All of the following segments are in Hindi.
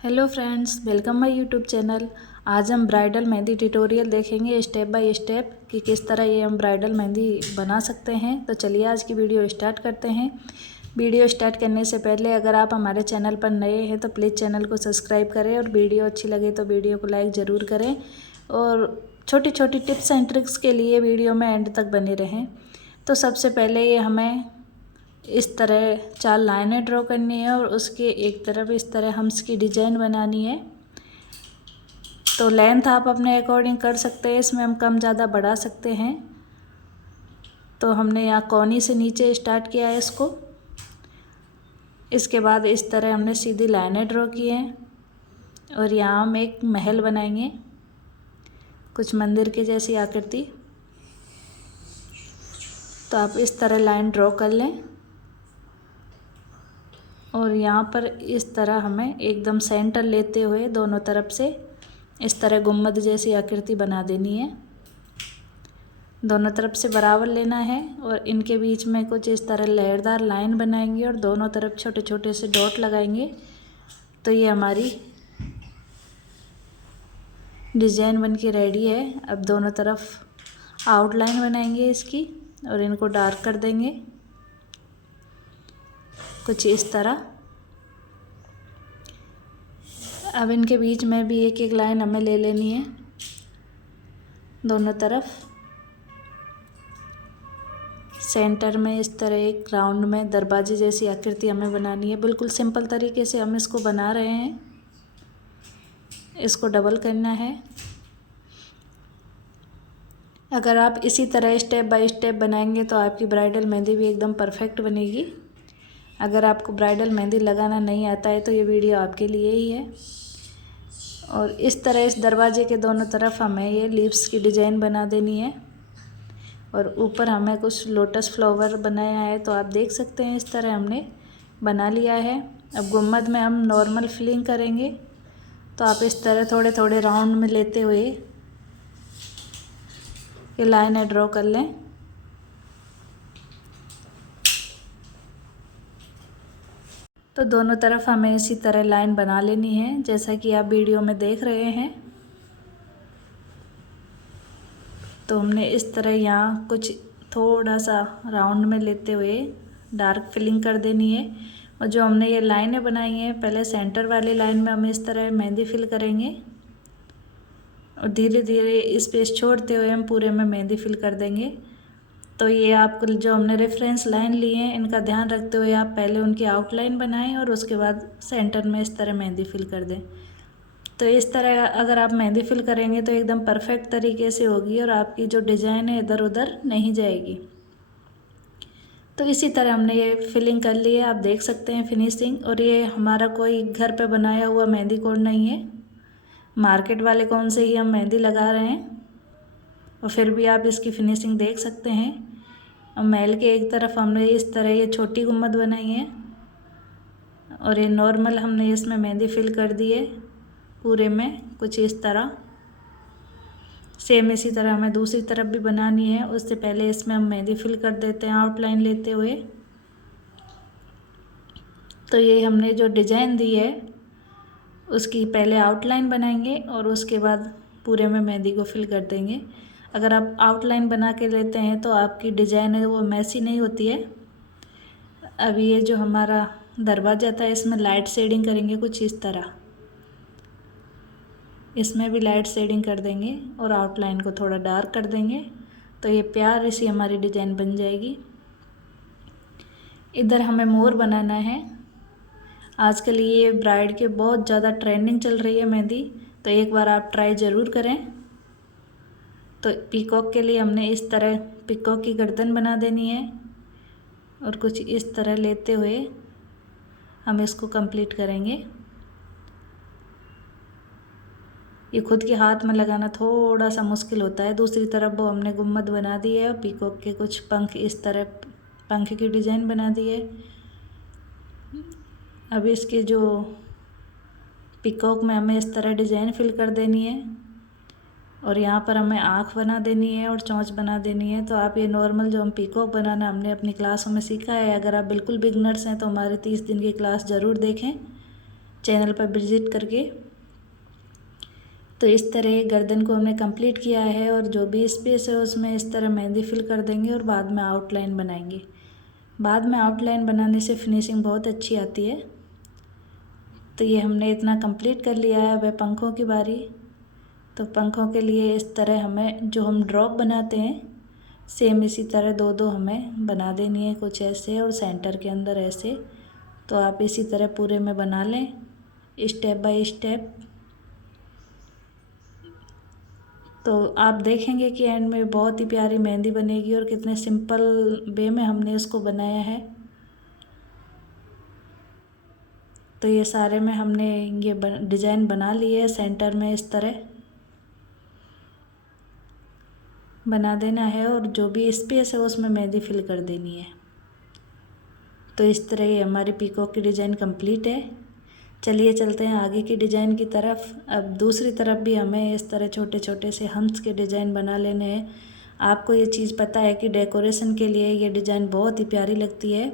Hello friends, welcome my YouTube channel. आज हम ब्राइडल मेहंदी ट्यूटोरियल देखेंगे स्टेप बाय स्टेप कि किस तरह ये हम ब्राइडल मेहंदी बना सकते हैं। तो चलिए आज की वीडियो स्टार्ट करते हैं। वीडियो स्टार्ट करने से पहले अगर आप हमारे चैनल पर नए हैं तो प्लीज़ चैनल को सब्सक्राइब करें और वीडियो अच्छी लगे तो वीडियो को लाइक ज़रूर करें और छोटी छोटी टिप्स एंड ट्रिक्स के लिए वीडियो में एंड तक बने रहें। तो सबसे पहले ये हमें इस तरह 4 लाइनें ड्रॉ करनी है और उसके एक तरफ इस तरह हम्स की डिज़ाइन बनानी है। तो लेंथ आप अपने अकॉर्डिंग कर सकते हैं, इसमें हम कम ज़्यादा बढ़ा सकते हैं। तो हमने यहाँ कोनी से नीचे स्टार्ट किया है इसको। इसके बाद इस तरह हमने सीधी लाइनें ड्रॉ की हैं और यहाँ हम एक महल बनाएंगे, कुछ मंदिर की जैसी आकृति। तो आप इस तरह लाइन ड्रॉ कर लें और यहाँ पर इस तरह हमें एकदम सेंटर लेते हुए दोनों तरफ से इस तरह गुम्बद जैसी आकृति बना देनी है। दोनों तरफ से बराबर लेना है और इनके बीच में कुछ इस तरह लहरदार लाइन बनाएंगे और दोनों तरफ छोटे छोटे से डॉट लगाएंगे। तो ये हमारी डिज़ाइन बन के रेडी है। अब दोनों तरफ आउटलाइन बनाएंगे इसकी और इनको डार्क कर देंगे कुछ इस तरह। अब इनके बीच में भी एक एक लाइन हमें ले लेनी है दोनों तरफ। सेंटर में इस तरह एक राउंड में दरवाजे जैसी आकृति हमें बनानी है। बिल्कुल सिंपल तरीके से हम इसको बना रहे हैं। इसको डबल करना है। अगर आप इसी तरह स्टेप बाय स्टेप बनाएंगे तो आपकी ब्राइडल मेहंदी भी एकदम परफेक्ट बनेगी। अगर आपको ब्राइडल मेहंदी लगाना नहीं आता है तो ये वीडियो आपके लिए ही है। और इस तरह इस दरवाजे के दोनों तरफ हमें ये लीव्स की डिज़ाइन बना देनी है और ऊपर हमें कुछ लोटस फ्लावर बनाया है। तो आप देख सकते हैं इस तरह हमने बना लिया है। अब गुम्बद में हम नॉर्मल फिलिंग करेंगे। तो आप इस तरह थोड़े थोड़े राउंड में लेते हुए ये लाइनें ड्रॉ कर लें। तो दोनों तरफ हमें इसी तरह लाइन बना लेनी है जैसा कि आप वीडियो में देख रहे हैं। तो हमने इस तरह यहाँ कुछ थोड़ा सा राउंड में लेते हुए डार्क फिलिंग कर देनी है। और जो हमने ये लाइनें बनाई हैं पहले सेंटर वाली लाइन में हम इस तरह मेहंदी फिल करेंगे और धीरे धीरे स्पेस छोड़ते हुए हम पूरे में मेहंदी फिल कर देंगे। तो ये आपको जो हमने रेफरेंस लाइन ली है इनका ध्यान रखते हुए आप पहले उनकी आउटलाइन बनाएं और उसके बाद सेंटर में इस तरह मेहंदी फिल कर दें। तो इस तरह अगर आप मेहंदी फिल करेंगे तो एकदम परफेक्ट तरीके से होगी और आपकी जो डिज़ाइन है इधर उधर नहीं जाएगी। तो इसी तरह हमने ये फिलिंग कर ली है, आप देख सकते हैं फिनिशिंग। और ये हमारा कोई घर पे बनाया हुआ मेहंदी कोन नहीं है, मार्केट वाले कोन से ही हम मेहंदी लगा रहे हैं। और फिर भी आप इसकी फिनिशिंग देख सकते हैं। और महल के एक तरफ हमने इस तरह ये छोटी गुम्बद बनाई है और ये नॉर्मल हमने इसमें मेहंदी फिल कर दी है पूरे में कुछ इस तरह। सेम इसी तरह हमें दूसरी तरफ भी बनानी है। उससे पहले इसमें हम मेहंदी फिल कर देते हैं आउटलाइन लेते हुए। तो ये हमने जो डिज़ाइन दी है उसकी पहले आउटलाइन बनाएंगे और उसके बाद पूरे में मेहंदी को फिल कर देंगे। अगर आप आउटलाइन बना के लेते हैं तो आपकी डिज़ाइन है वो मैसी नहीं होती है। अब ये जो हमारा दरवाज़ा था इसमें लाइट शेडिंग करेंगे कुछ इस तरह। इसमें भी लाइट शेडिंग कर देंगे और आउटलाइन को थोड़ा डार्क कर देंगे। तो ये प्यारी सी हमारी डिज़ाइन बन जाएगी। इधर हमें मोर बनाना है। आजकल ये ब्राइड के बहुत ज़्यादा ट्रेंडिंग चल रही है मेहंदी, तो एक बार आप ट्राई ज़रूर करें। तो पीकॉक के लिए हमने इस तरह पीकॉक की गर्दन बना देनी है और कुछ इस तरह लेते हुए हम इसको कंप्लीट करेंगे। ये खुद के हाथ में लगाना थोड़ा सा मुश्किल होता है। दूसरी तरफ वो हमने गुम्बद बना दी है और पीकॉक के कुछ पंख इस तरह पंख की डिज़ाइन बना दी है। अब इसके जो पीकॉक में हमें इस तरह डिज़ाइन फिल कर देनी है और यहाँ पर हमें आँख बना देनी है और चोंच बना देनी है। तो आप ये नॉर्मल जो हम पीकॉक बनाना हमने अपनी क्लासों में सीखा है। अगर आप बिल्कुल बिगनर्स हैं तो हमारे 30 दिन की क्लास ज़रूर देखें। चैनल पर विजिट करके। तो इस तरह गर्दन को हमने कंप्लीट किया है और जो भी स्पेस है उसमें इस तरह मेहंदी फिल कर देंगे और बाद में आउटलाइन बनाएंगे। बाद में आउटलाइन बनाने से फिनिशिंग बहुत अच्छी आती है। तो ये हमने इतना कंप्लीट कर लिया है। अब है पंखों की बारी। तो पंखों के लिए इस तरह हमें जो हम ड्रॉप बनाते हैं सेम इसी तरह दो दो हमें बना देनी है, कुछ ऐसे और सेंटर के अंदर ऐसे। तो आप इसी तरह पूरे में बना लें स्टेप बाय स्टेप। तो आप देखेंगे कि एंड में बहुत ही प्यारी मेहंदी बनेगी और कितने सिंपल वे में हमने इसको बनाया है। तो ये सारे में हमने ये डिज़ाइन बना लिए है। सेंटर में इस तरह बना देना है और जो भी स्पेस है उसमें मेहंदी फिल कर देनी है। तो इस तरह ये हमारी पीकॉक की डिज़ाइन कंप्लीट है। चलिए चलते हैं आगे की डिज़ाइन की तरफ। अब दूसरी तरफ भी हमें इस तरह छोटे छोटे से हंस के डिज़ाइन बना लेने हैं। आपको ये चीज़ पता है कि डेकोरेशन के लिए ये डिज़ाइन बहुत ही प्यारी लगती है।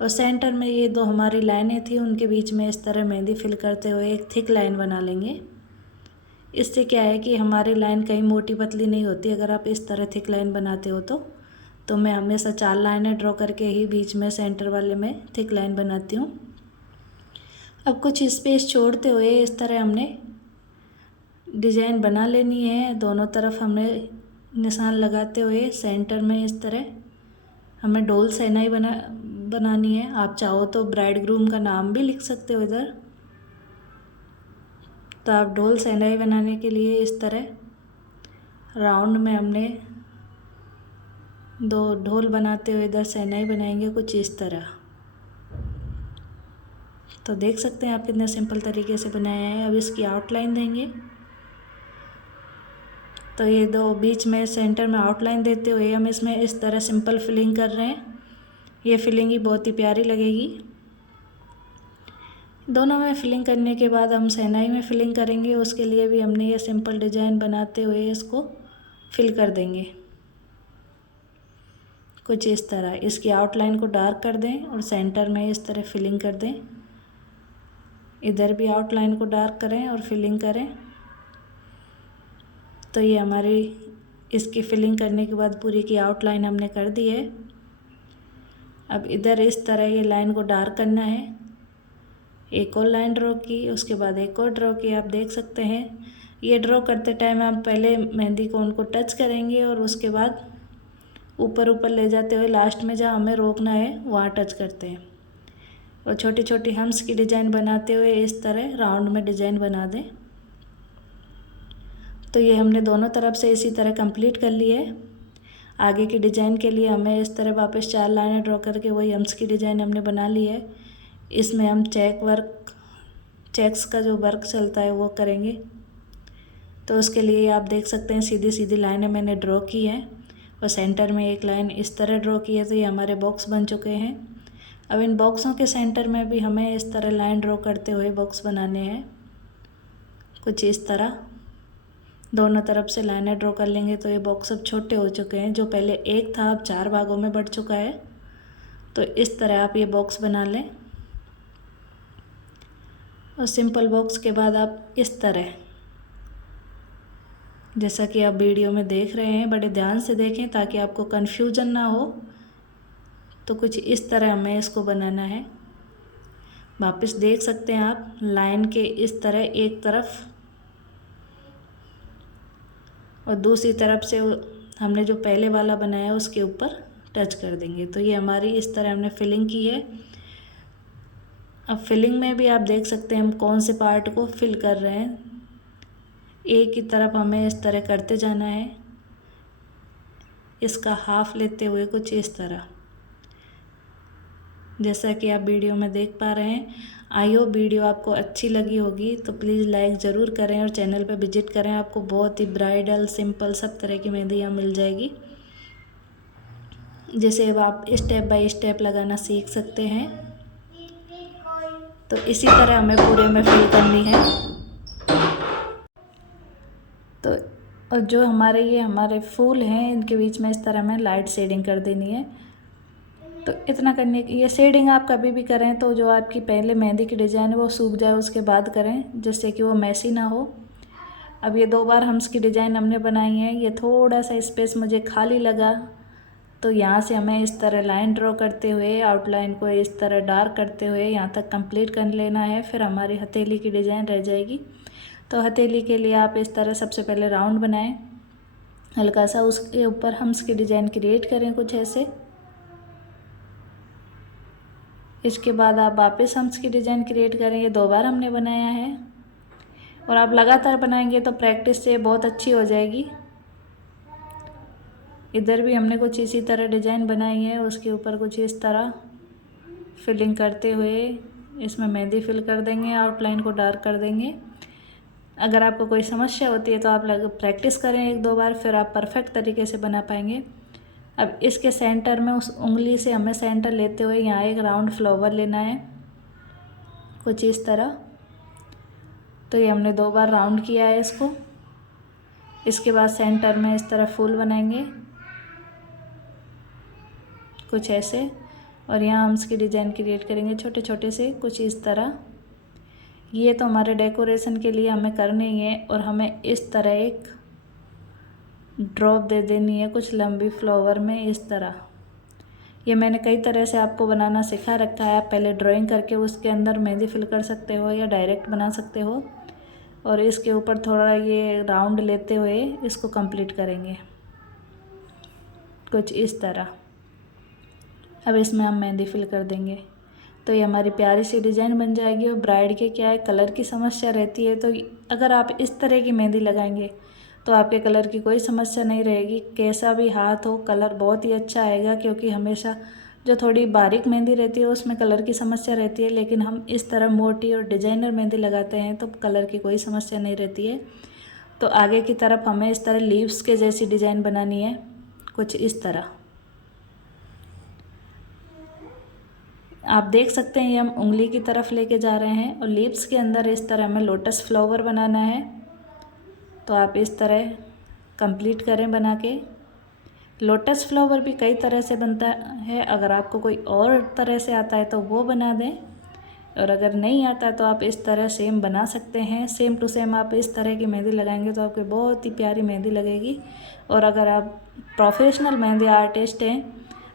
और सेंटर में ये दो हमारी लाइनें थी, उनके बीच में इस तरह मेहंदी फिल करते हुए एक थिक लाइन बना लेंगे। इससे क्या है कि हमारी लाइन कहीं मोटी पतली नहीं होती अगर आप इस तरह थिक लाइन बनाते हो तो मैं हमेशा 4 लाइनें ड्रॉ करके ही बीच में सेंटर वाले में थिक लाइन बनाती हूँ। अब कुछ स्पेस छोड़ते हुए इस तरह हमने डिज़ाइन बना लेनी है। दोनों तरफ हमने निशान लगाते हुए सेंटर में इस तरह हमें डोल शहनाई बनानी है। आप चाहो तो ब्राइड ग्रूम का नाम भी लिख सकते हो इधर। तो आप डोल शहनाई बनाने के लिए इस तरह राउंड में हमने 2 ढोल बनाते हुए इधर शहनाई बनाएंगे कुछ इस तरह। तो देख सकते हैं आप कितने सिंपल तरीके से बनाया है। अब इसकी आउटलाइन देंगे। तो ये दो बीच में सेंटर में आउटलाइन देते हुए हम इसमें इस तरह सिंपल फिलिंग कर रहे हैं। ये फिलिंग ही बहुत ही प्यारी लगेगी। दोनों में फिलिंग करने के बाद हम शहनाई में फिलिंग करेंगे। उसके लिए भी हमने ये सिंपल डिज़ाइन बनाते हुए इसको फिल कर देंगे कुछ इस तरह। इसकी आउटलाइन को डार्क कर दें और सेंटर में इस तरह फिलिंग कर दें। इधर भी आउटलाइन को डार्क करें और फिलिंग करें। तो ये हमारी इसकी फिलिंग करने के बाद पूरी की आउटलाइन हमने कर दी है। अब इधर इस तरह ये लाइन को डार्क करना है। एक और लाइन ड्रॉ की, उसके बाद एक और ड्रॉ की। आप देख सकते हैं ये ड्रॉ करते टाइम हम पहले मेहंदी को उनको टच करेंगे और उसके बाद ऊपर ऊपर ले जाते हुए लास्ट में जहाँ हमें रोकना है वहाँ टच करते हैं। और छोटी छोटी हम्स की डिज़ाइन बनाते हुए इस तरह राउंड में डिज़ाइन बना दें। तो ये हमने दोनों तरफ से इसी तरह कंप्लीट कर ली है। आगे की डिज़ाइन के लिए हमें इस तरह वापस 4 लाइनें ड्रॉ करके वही हम्स की डिज़ाइन हमने बना ली है। इसमें हम चेक्स का जो वर्क चलता है वो करेंगे। तो उसके लिए आप देख सकते हैं सीधी सीधी लाइनें मैंने ड्रॉ की हैं और सेंटर में एक लाइन इस तरह ड्रॉ की है। तो ये हमारे बॉक्स बन चुके हैं। अब इन बॉक्सों के सेंटर में भी हमें इस तरह लाइन ड्रॉ करते हुए बॉक्स बनाने हैं कुछ इस तरह। दोनों तरफ से लाइनें ड्रॉ कर लेंगे तो ये बॉक्स अब छोटे हो चुके हैं। जो पहले एक था अब 4 भागों में बढ़ चुका है। तो इस तरह आप ये बॉक्स बना लें। और सिंपल बॉक्स के बाद आप इस तरह, जैसा कि आप वीडियो में देख रहे हैं, बड़े ध्यान से देखें ताकि आपको कन्फ्यूजन ना हो। तो कुछ इस तरह हमें इसको बनाना है। वापस देख सकते हैं आप लाइन के इस तरह एक तरफ और दूसरी तरफ से हमने जो पहले वाला बनाया उसके ऊपर टच कर देंगे। तो ये हमारी इस तरह हमने फिलिंग की है। अब फिलिंग में भी आप देख सकते हैं हम कौन से पार्ट को फिल कर रहे हैं। एक ही तरफ हमें इस तरह करते जाना है, इसका हाफ लेते हुए कुछ इस तरह, जैसा कि आप वीडियो में देख पा रहे हैं। आई होप वीडियो आपको अच्छी लगी होगी। तो प्लीज़ लाइक ज़रूर करें और चैनल पर विजिट करें। आपको बहुत ही ब्राइडल सिंपल सब तरह की मेहंदी यहाँ मिल जाएगी, जैसे अब आप स्टेप बाय स्टेप लगाना सीख सकते हैं। तो इसी तरह हमें पूरे में फिल करनी है। तो और जो हमारे फूल हैं इनके बीच में इस तरह हमें लाइट शेडिंग कर देनी है। तो इतना करने की, ये शेडिंग आप कभी भी करें तो जो आपकी पहले मेहंदी की डिज़ाइन है वो सूख जाए उसके बाद करें, जिससे कि वो मैसी ना हो। अब ये 2 बार हम्स की डिज़ाइन हमने बनाई है। ये थोड़ा सा स्पेस मुझे खाली लगा, तो यहाँ से हमें इस तरह लाइन ड्रॉ करते हुए आउटलाइन को इस तरह डार्क करते हुए यहाँ तक कंप्लीट कर लेना है। फिर हमारी हथेली की डिज़ाइन रह जाएगी। तो हथेली के लिए आप इस तरह सबसे पहले राउंड बनाएं, हल्का सा उसके ऊपर हम्स की डिज़ाइन क्रिएट करें कुछ ऐसे। इसके बाद आप वापस हम्स की डिज़ाइन क्रिएट करें। ये 2 बार हमने बनाया है और आप लगातार बनाएंगे तो प्रैक्टिस से बहुत अच्छी हो जाएगी। इधर भी हमने कुछ इसी तरह डिज़ाइन बनाई है, उसके ऊपर कुछ इस तरह फिलिंग करते हुए इसमें मेहंदी फिल कर देंगे, आउटलाइन को डार्क कर देंगे। अगर आपको कोई समस्या होती है तो आप प्रैक्टिस करें 1-2 बार, फिर आप परफेक्ट तरीके से बना पाएंगे। अब इसके सेंटर में उस उंगली से हमें सेंटर लेते हुए यहाँ एक राउंड फ्लावर लेना है कुछ इस तरह। तो ये हमने 2 बार राउंड किया है इसको। इसके बाद सेंटर में इस तरह फूल बनाएंगे कुछ ऐसे, और यहाँ हम इसकी डिज़ाइन क्रिएट करेंगे छोटे छोटे से कुछ इस तरह। ये तो हमारे डेकोरेशन के लिए हमें करनी ही है। और हमें इस तरह एक ड्रॉप दे देनी है कुछ लंबी फ्लावर में इस तरह। ये मैंने कई तरह से आपको बनाना सिखा रखा है। आप पहले ड्राइंग करके उसके अंदर मेहंदी फिल कर सकते हो या डायरेक्ट बना सकते हो। और इसके ऊपर थोड़ा ये राउंड लेते हुए इसको कंप्लीट करेंगे कुछ इस तरह। अब इसमें हम मेहंदी फिल कर देंगे तो ये हमारी प्यारी सी डिज़ाइन बन जाएगी। और ब्राइड के क्या है, कलर की समस्या रहती है, तो अगर आप इस तरह की मेहंदी लगाएंगे तो आपके कलर की कोई समस्या नहीं रहेगी। कैसा भी हाथ हो कलर बहुत ही अच्छा आएगा, क्योंकि हमेशा जो थोड़ी बारीक मेहंदी रहती है उसमें कलर की समस्या रहती है, लेकिन हम इस तरह मोटी और डिज़ाइनर मेहंदी लगाते हैं तो कलर की कोई समस्या नहीं रहती है। तो आगे की तरफ हमें इस तरह लीव्स के जैसी डिज़ाइन बनानी है कुछ इस तरह। आप देख सकते हैं ये हम उंगली की तरफ लेके जा रहे हैं और लीव्स के अंदर इस तरह हमें लोटस फ्लावर बनाना है। तो आप इस तरह कंप्लीट करें बना के। लोटस फ्लावर भी कई तरह से बनता है, अगर आपको कोई और तरह से आता है तो वो बना दें, और अगर नहीं आता तो आप इस तरह सेम बना सकते हैं। सेम टू सेम आप इस तरह की मेहंदी लगाएंगे तो आपकी बहुत ही प्यारी मेहंदी लगेगी। और अगर आप प्रोफेशनल मेहंदी आर्टिस्ट हैं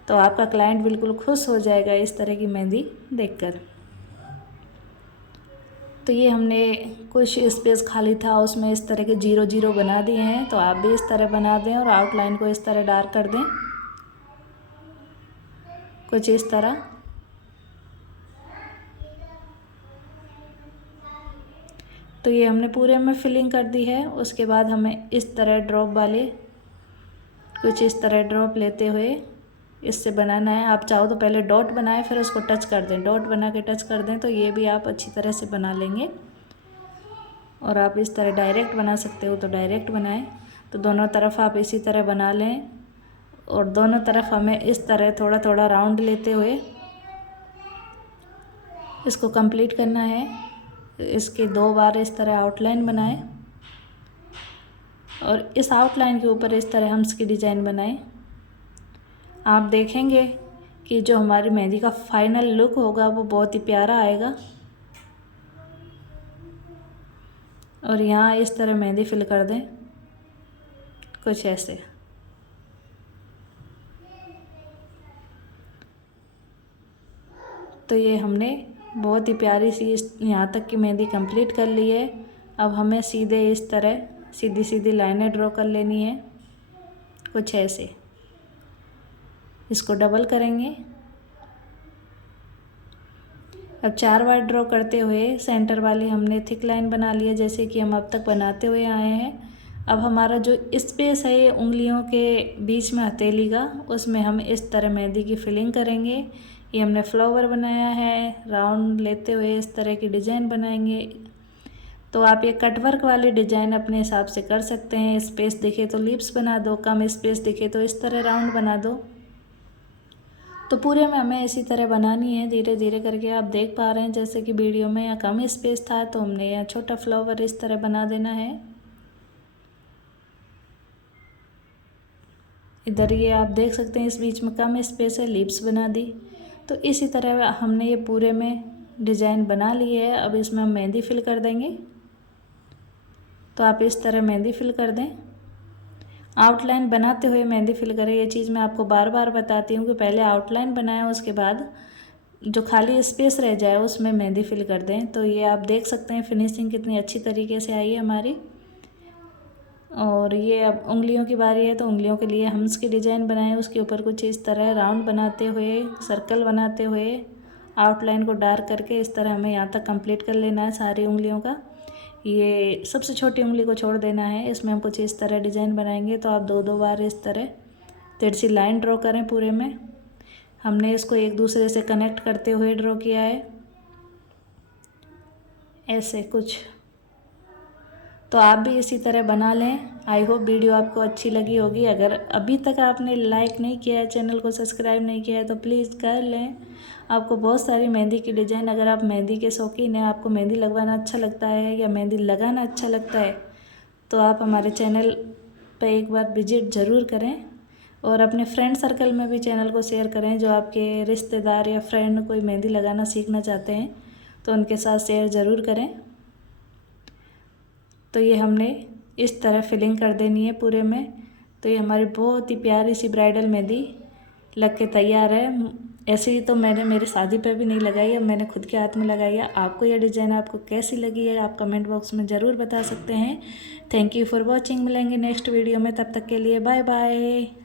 तो आपका क्लाइंट बिल्कुल खुश हो जाएगा इस तरह की मेहंदी देखकर। तो ये हमने कुछ स्पेस खाली था उसमें इस तरह के 0-0 बना दिए हैं, तो आप भी इस तरह बना दें और आउटलाइन को इस तरह डार्क कर दें कुछ इस तरह। तो ये हमने पूरे में फिलिंग कर दी है। उसके बाद हमें इस तरह ड्रॉप वाले कुछ इस तरह ड्रॉप लेते हुए इससे बनाना है। आप चाहो तो पहले डॉट बनाएं फिर उसको टच कर दें, डॉट बना के टच कर दें, तो ये भी आप अच्छी तरह से बना लेंगे। और आप इस तरह डायरेक्ट बना सकते हो तो डायरेक्ट बनाएं। तो दोनों तरफ आप इसी तरह बना लें और दोनों तरफ हमें इस तरह थोड़ा थोड़ा राउंड लेते हुए इसको कंप्लीट करना है। इसके 2 बार इस तरह आउटलाइन बनाएं और इस आउटलाइन के ऊपर इस तरह हम इसकी डिज़ाइन बनाएं। आप देखेंगे कि जो हमारी मेहंदी का फाइनल लुक होगा वो बहुत ही प्यारा आएगा। और यहाँ इस तरह मेहंदी फिल कर दें कुछ ऐसे। तो ये हमने बहुत ही प्यारी सी यहाँ तक की मेहंदी कंप्लीट कर ली है। अब हमें सीधे इस तरह सीधी सीधी लाइनें ड्रॉ कर लेनी है कुछ ऐसे। इसको डबल करेंगे। अब 4 बार ड्रॉ करते हुए सेंटर वाली हमने थिक लाइन बना ली है, जैसे कि हम अब तक बनाते हुए आए हैं। अब हमारा जो स्पेस है ये उंगलियों के बीच में हथेली का, उसमें हम इस तरह मेहंदी की फिलिंग करेंगे। ये हमने फ्लावर बनाया है, राउंड लेते हुए इस तरह की डिज़ाइन बनाएंगे। तो आप ये कटवर्क वाली डिज़ाइन अपने हिसाब से कर सकते हैं। स्पेस दिखे तो लिप्स बना दो, कम स्पेस दिखे तो इस तरह राउंड बना दो। तो पूरे में हमें इसी तरह बनानी है धीरे धीरे करके। आप देख पा रहे हैं जैसे कि वीडियो में यहाँ कम स्पेस था तो हमने यहाँ छोटा फ्लावर इस तरह बना देना है। इधर ये आप देख सकते हैं इस बीच में कम स्पेस है, लिप्स बना दी। तो इसी तरह हमने ये पूरे में डिज़ाइन बना ली है। अब इसमें हम मेहंदी फिल कर देंगे। तो आप इस तरह मेहंदी फिल कर दें, आउटलाइन बनाते हुए मेहंदी फिल करें। ये चीज़ मैं आपको बार बार बताती हूँ कि पहले आउटलाइन बनाएं, उसके बाद जो खाली स्पेस रह जाए उसमें मेहंदी फिल कर दें। तो ये आप देख सकते हैं फिनिशिंग कितनी अच्छी तरीके से आई है हमारी। और ये अब उंगलियों की बारी है, तो उंगलियों के लिए हंस की डिज़ाइन बनाएं। उसके ऊपर कुछ इस तरह राउंड बनाते हुए, सर्कल बनाते हुए, आउटलाइन को डार्क करके इस तरह हमें यहाँ तक कंप्लीट कर लेना है सारी उंगलियों का। ये सबसे छोटी उंगली को छोड़ देना है। इसमें हम कुछ इस तरह डिज़ाइन बनाएंगे। तो आप दो बार इस तरह तिरछी लाइन ड्रॉ करें पूरे में। हमने इसको एक दूसरे से कनेक्ट करते हुए ड्रॉ किया है, ऐसे कुछ। तो आप भी इसी तरह बना लें। आई होप वीडियो आपको अच्छी लगी होगी। अगर अभी तक आपने लाइक नहीं किया है, चैनल को सब्सक्राइब नहीं किया है, तो प्लीज़ कर लें। आपको बहुत सारी मेहंदी की डिज़ाइन, अगर आप मेहंदी के शौकीन हैं, आपको मेहंदी लगवाना अच्छा लगता है या मेहंदी लगाना अच्छा लगता है, तो आप हमारे चैनल पर एक बार विजिट ज़रूर करें। और अपने फ्रेंड सर्कल में भी चैनल को शेयर करें। जो आपके रिश्तेदार या फ्रेंड कोई मेहंदी लगाना सीखना चाहते हैं, तो उनके साथ शेयर ज़रूर करें। तो ये हमने इस तरह फिलिंग कर देनी है पूरे में। तो ये हमारी बहुत ही प्यारी सी ब्राइडल मेहंदी लग के तैयार है। ऐसे ही तो मैंने मेरी शादी पे भी नहीं लगाई है, मैंने खुद के हाथ में लगाई है। आपको यह डिज़ाइन आपको कैसी लगी है, आप कमेंट बॉक्स में ज़रूर बता सकते हैं। Thank you for watching. मिलेंगे नेक्स्ट वीडियो में, तब तक के लिए बाय बाय।